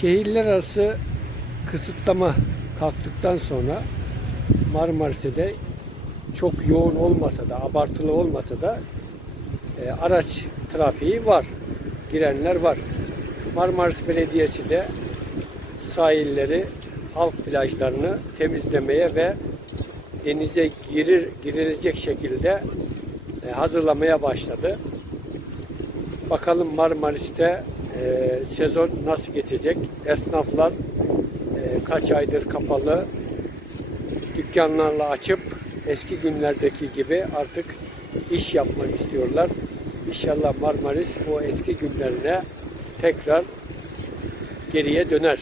Şehirler arası kısıtlama kalktıktan sonra Marmaris'e de çok yoğun olmasa da, abartılı olmasa da e, araç trafiği var. Girenler var. Marmaris Belediyesi de sahilleri, halk plajlarını temizlemeye ve denize girir girilecek şekilde e, hazırlamaya başladı. Bakalım Marmaris'te e, sezon nasıl geçecek? Esnaflar e, kaç aydır kapalı dükkanlarla açıp eski günlerdeki gibi artık iş yapmak istiyorlar. İnşallah Marmaris o eski günlerine tekrar geriye döner.